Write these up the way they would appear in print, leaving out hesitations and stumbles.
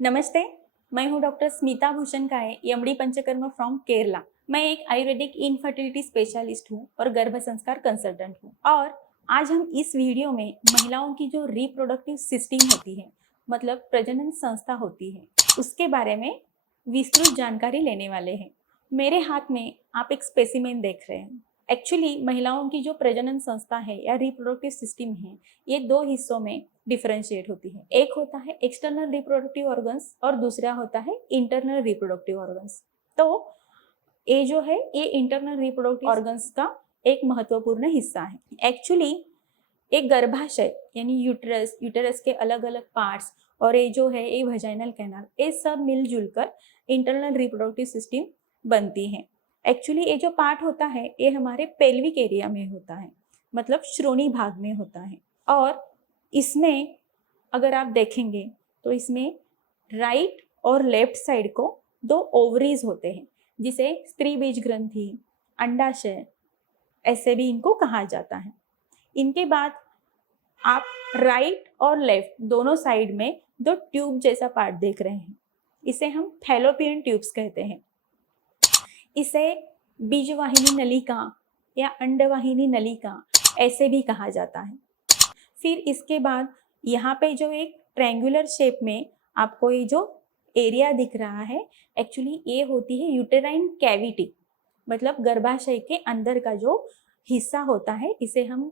नमस्ते, मैं हूँ डॉक्टर स्मिता भूषण काये, एमडी पंचकर्मा फ्रॉम केरला। मैं एक आयुर्वेदिक इनफर्टिलिटी स्पेशलिस्ट हूँ और गर्भ संस्कार कंसल्टेंट हूँ। और आज हम इस वीडियो में महिलाओं की जो रिप्रोडक्टिव सिस्टम होती है, मतलब प्रजनन संस्था होती है, उसके बारे में विस्तृत जानकारी लेने वाले हैं। मेरे हाथ में आप एक स्पेसिमेन देख रहे हैं। एक्चुअली महिलाओं की जो प्रजनन संस्था है या रिप्रोडक्टिव सिस्टम है, ये दो हिस्सों में डिफरेंशिएट होती है। एक होता है एक्सटर्नल रिप्रोडक्टिव ऑर्गन्स और दूसरा होता है इंटरनल रिप्रोडक्टिव ऑर्गन्स। तो ये जो है ये इंटरनल रिप्रोडक्टिव ऑर्गन्स का एक महत्वपूर्ण हिस्सा है। एक्चुअली एक गर्भाशय यानी यूटेरस के अलग अलग पार्ट्स और ये जो है ये वजाइनल कैनाल, ये सब मिलजुल कर इंटरनल रिप्रोडक्टिव सिस्टम बनती है। एक्चुअली ये जो पार्ट होता है ये हमारे पेल्विक एरिया में होता है, मतलब श्रोणी भाग में होता है। और इसमें अगर आप देखेंगे तो इसमें राइट और लेफ्ट साइड को दो ओवरीज होते हैं, जिसे स्त्री बीज ग्रंथि, अंडाशय ऐसे भी इनको कहा जाता है। इनके बाद आप राइट और लेफ्ट दोनों साइड में दो ट्यूब जैसा पार्ट देख रहे हैं, इसे हम फैलोपियन ट्यूब्स कहते हैं। इसे बीजवाहिनी नलिका या अंडवाहिनी नलिका ऐसे भी कहा जाता है। फिर इसके बाद यहाँ पे जो एक ट्रायंगुलर शेप में आपको ये जो एरिया दिख रहा है, एक्चुअली ये होती है यूटेराइन कैविटी, मतलब गर्भाशय के अंदर का जो हिस्सा होता है इसे हम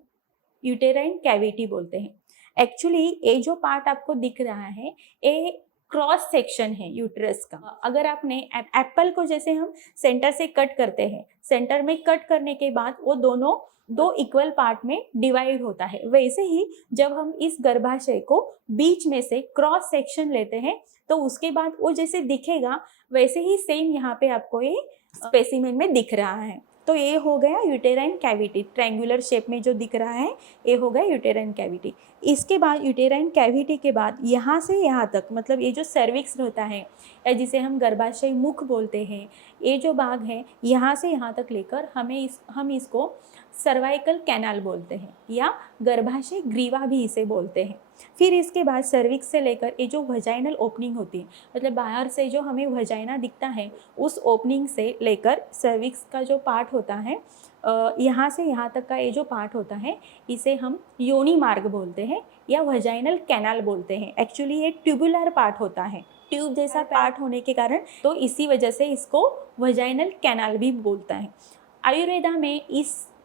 यूटेराइन कैविटी बोलते हैं। एक्चुअली ये जो पार्ट आपको दिख रहा है ये क्रॉस सेक्शन है यूट्रस का। अगर आपने एप्पल को जैसे हम सेंटर से कट करते हैं, सेंटर में कट करने के बाद वो दोनों दो इक्वल पार्ट में डिवाइड होता है, वैसे ही जब हम इस गर्भाशय को बीच में से क्रॉस सेक्शन लेते हैं तो उसके बाद वो जैसे दिखेगा वैसे ही सेम यहाँ पे आपको ये स्पेसिमेन में दिख रहा है। तो ये हो गया यूटेराइन कैविटी, ट्रायंगुलर शेप में जो दिख रहा है ये हो गया यूटेराइन कैविटी। इसके बाद यूटेराइन कैविटी के बाद यहाँ से यहाँ तक, मतलब ये जो सर्विक्स रहता है या जिसे हम गर्भाशय मुख बोलते हैं, ये जो भाग है यहाँ से यहाँ तक लेकर हम इसको सर्वाइकल कैनाल बोलते हैं या गर्भाशय ग्रीवा भी इसे बोलते हैं। फिर इसके बाद सर्विक्स से लेकर ये जो वजाइनल ओपनिंग होती है, मतलब बाहर से जो हमें वजाइना दिखता है, उस ओपनिंग से लेकर सर्विक्स का जो पार्ट होता है यहाँ से यहाँ तक का ये जो पार्ट होता है इसे हम योनि मार्ग बोलते हैं या वजाइनल कैनाल बोलते हैं। एक्चुअली ये ट्यूबुलर पार्ट होता है, ट्यूब जैसा पार्ट होने के कारण तो इसी वजह से इसको वजाइनल कैनाल भी बोलता है। आयुर्वेदा में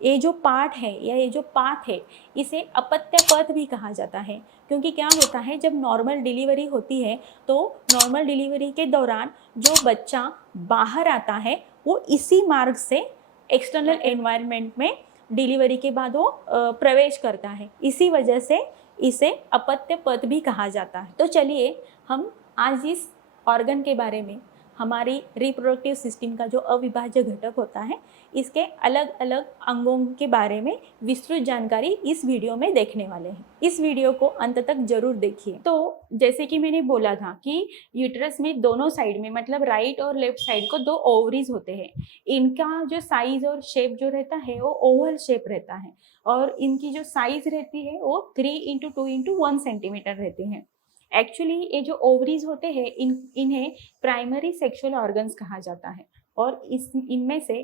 ये जो पार्ट है या ये जो पाथ है इसे अपत्य पथ भी कहा जाता है, क्योंकि क्या होता है जब नॉर्मल डिलीवरी होती है तो नॉर्मल डिलीवरी के दौरान जो बच्चा बाहर आता है वो इसी मार्ग से एक्सटर्नल एनवायरनमेंट में डिलीवरी के बाद वो प्रवेश करता है, इसी वजह से इसे अपत्य पथ भी कहा जाता है। तो चलिए हम आज इस ऑर्गन के बारे में, हमारी रिप्रोडक्टिव सिस्टम का जो अविभाज्य घटक होता है, इसके अलग अलग अंगों के बारे में विस्तृत जानकारी इस वीडियो में देखने वाले हैं। इस वीडियो को अंत तक जरूर देखिए। तो जैसे कि मैंने बोला था कि यूट्रस में दोनों साइड में, मतलब राइट और लेफ्ट साइड को दो ओवरीज होते हैं। इनका जो साइज और शेप जो रहता है वो ओवल शेप रहता है और इनकी जो साइज रहती है वो 3x2x1 सेंटीमीटर रहते हैं। एक्चुअली ये जो ओवरीज होते हैं इन्हें प्राइमरी सेक्सुअल ऑर्गन्स कहा जाता है और इनमें से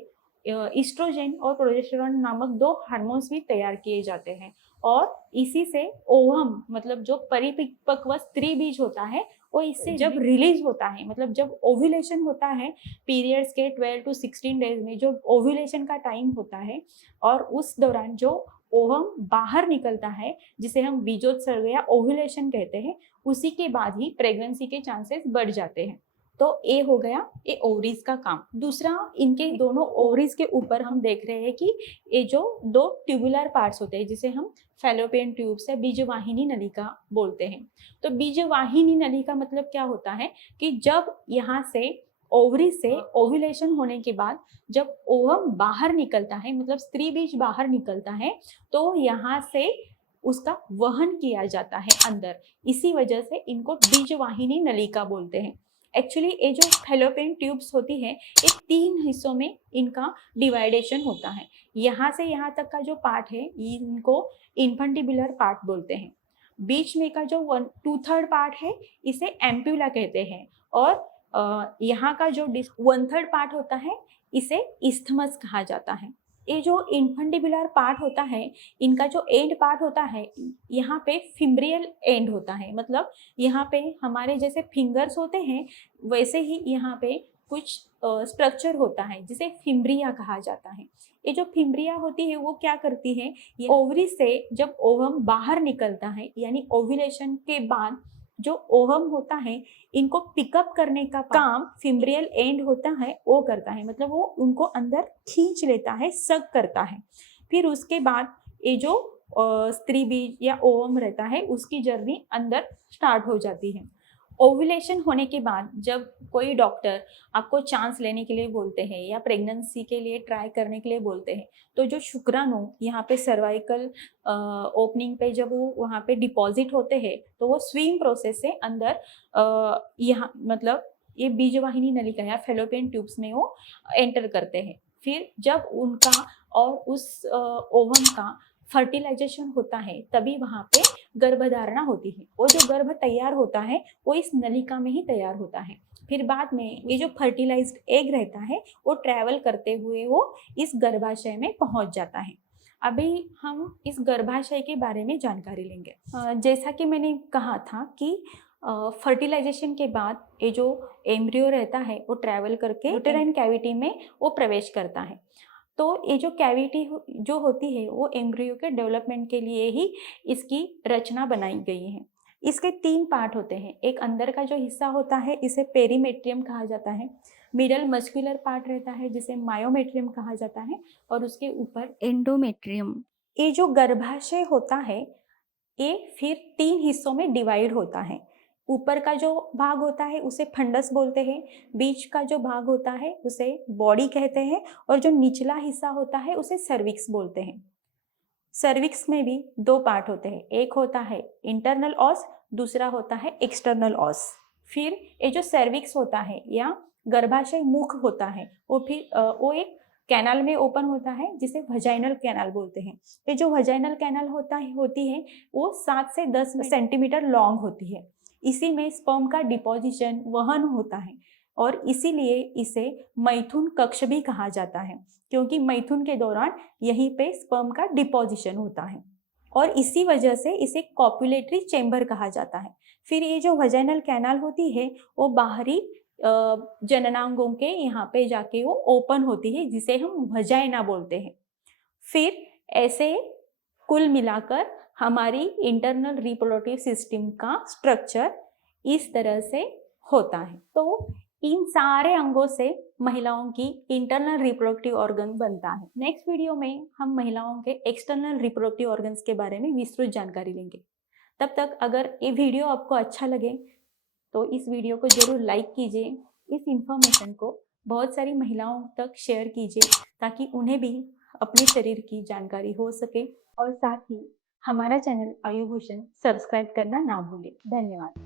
ईस्ट्रोजेन और प्रोजेस्टेरोन नामक दो हार्मोन्स भी तैयार किए जाते हैं और इसी से ओवम, मतलब जो परिपक्व स्त्री बीज होता है वो इससे जब रिलीज होता है, मतलब जब ओव्यूलेशन होता है पीरियड्स के 12 to 16 डेज में जो ओव्यूलेशन का टाइम होता है और उस दौरान जो ओवम बाहर निकलता है जिसे हम बीजोत्सर्ग या ओव्यूलेशन कहते हैं, उसी के बाद ही प्रेगनेंसी के चांसेस बढ़ जाते हैं। तो ये हो गया ये ओवरीज का काम। दूसरा, इनके दोनों ओवरीज के ऊपर हम देख रहे हैं कि ये जो दो ट्यूबुलर पार्ट्स होते हैं जिसे हम फैलोपियन ट्यूब्स या बीजवाहिनी नलिका बोलते हैं। तो बीजवाहिनी नलिका मतलब क्या होता है कि जब यहाँ से ओवरी से ओव्यूलेशन होने के बाद जब ओवम बाहर निकलता है, मतलब स्त्री बीज बाहर निकलता है, तो यहाँ से उसका वहन किया जाता है अंदर, इसी वजह से इनको बीजवाहिनी नलिका बोलते हैं। एक्चुअली ये जो फैलोपियन ट्यूब्स होती है ये 3 हिस्सों में इनका डिवाइडेशन होता है। यहाँ से यहाँ तक का जो पार्ट है इनको इन्फेंटिबुलर पार्ट बोलते हैं। बीच में का जो 1/2 पार्ट है इसे एम्प्यूला कहते हैं, और यहाँ का जो 1/3 पार्ट होता है इसे इस्थमस कहा जाता है। ये जो इन्फंडिबुलर पार्ट होता है, इनका जो एंड पार्ट होता है, यहाँ पे फिम्ब्रियल एंड होता है, मतलब यहाँ पे हमारे जैसे फिंगर्स होते हैं वैसे ही यहाँ पे कुछ स्ट्रक्चर होता है जिसे फिम्ब्रिया कहा जाता है। ये जो फिम्ब्रिया होती है वो क्या करती है, ये ओवरी से जब ओवम बाहर निकलता है यानी ओव्यूलेशन के बाद जो ओवम होता है, इनको पिकअप करने का काम फिम्ब्रियल एंड होता है वो करता है, मतलब वो उनको अंदर खींच लेता है, सक करता है। फिर उसके बाद ये जो स्त्री बीज या ओवम रहता है उसकी जर्नी अंदर स्टार्ट हो जाती है। ओव्यूलेशन होने के बाद जब कोई डॉक्टर आपको चांस लेने के लिए बोलते हैं या प्रेगनेंसी के लिए ट्राई करने के लिए बोलते हैं, तो जो शुक्राणु यहाँ पे सर्वाइकल ओपनिंग पे जब वो वहाँ पे डिपॉजिट होते हैं तो वो स्विंग प्रोसेस से अंदर यहाँ मतलब ये बीजवाहिनी नलिका या फैलोपियन ट्यूब्स में वो एंटर करते हैं। फिर जब उनका और उस ओवम का फर्टिलाइजेशन होता है तभी वहाँ पे गर्भधारणा होती है। वो जो गर्भ तैयार होता है वो इस नलिका में ही तैयार होता है। फिर बाद में ये जो फर्टिलाइज्ड एग रहता है वो ट्रैवल करते हुए वो इस गर्भाशय में पहुंच जाता है। अभी हम इस गर्भाशय के बारे में जानकारी लेंगे। जैसा कि मैंने कहा था कि फर्टिलाइजेशन के बाद ये जो एम्ब्रियो रहता है वो ट्रैवल करके यूटेराइन कैविटी में वो प्रवेश करता है। तो ये जो कैविटी जो होती है वो एम्ब्रियो के डेवलपमेंट के लिए ही इसकी रचना बनाई गई है। इसके 3 पार्ट होते हैं। एक अंदर का जो हिस्सा होता है इसे पेरीमेट्रियम कहा जाता है, मिडल मस्कुलर पार्ट रहता है जिसे मायोमेट्रियम कहा जाता है, और उसके ऊपर एंडोमेट्रियम। ये जो गर्भाशय होता है ये फिर 3 हिस्सों में डिवाइड होता है। ऊपर का जो भाग होता है उसे फंडस बोलते हैं, बीच का जो भाग होता है उसे बॉडी कहते हैं, और जो निचला हिस्सा होता है उसे सर्विक्स बोलते हैं। सर्विक्स में भी 2 पार्ट होते हैं, एक होता है इंटरनल ऑस, दूसरा होता है एक्सटर्नल ऑस। फिर ये जो सर्विक्स होता है या गर्भाशय मुख होता है वो एक कैनाल में ओपन होता है जिसे वजाइनल कैनाल बोलते हैं। ये जो वजाइनल कैनाल होती है वो 7 से 10 सेंटीमीटर लॉन्ग होती है। इसी में स्पर्म का डिपोजिशन वहन होता है, और इसीलिए इसे मैथुन कक्ष भी कहा जाता है, क्योंकि मैथुन के दौरान यहीं पे स्पर्म का डिपोजिशन होता है, और इसी वजह से इसे कॉपुलेटरी चेंबर कहा जाता है। फिर ये जो वजाइनल कैनाल होती है वो बाहरी जननांगों के यहाँ पे जाके वो ओपन होती है जिसे हम वजाइना बोलते हैं। फिर ऐसे कुल मिलाकर हमारी इंटरनल रिप्रोडक्टिव सिस्टम का स्ट्रक्चर इस तरह से होता है। तो इन सारे अंगों से महिलाओं की इंटरनल रिप्रोडक्टिव ऑर्गन बनता है। नेक्स्ट वीडियो में हम महिलाओं के एक्सटर्नल रिप्रोडक्टिव ऑर्गन्स के बारे में विस्तृत जानकारी लेंगे। तब तक अगर ये वीडियो आपको अच्छा लगे तो इस वीडियो को जरूर लाइक कीजिए, इस इंफॉर्मेशन को बहुत सारी महिलाओं तक शेयर कीजिए ताकि उन्हें भी अपने शरीर की जानकारी हो सके, और साथ ही हमारा चैनल आयुभूषण सब्सक्राइब करना ना भूलें। धन्यवाद।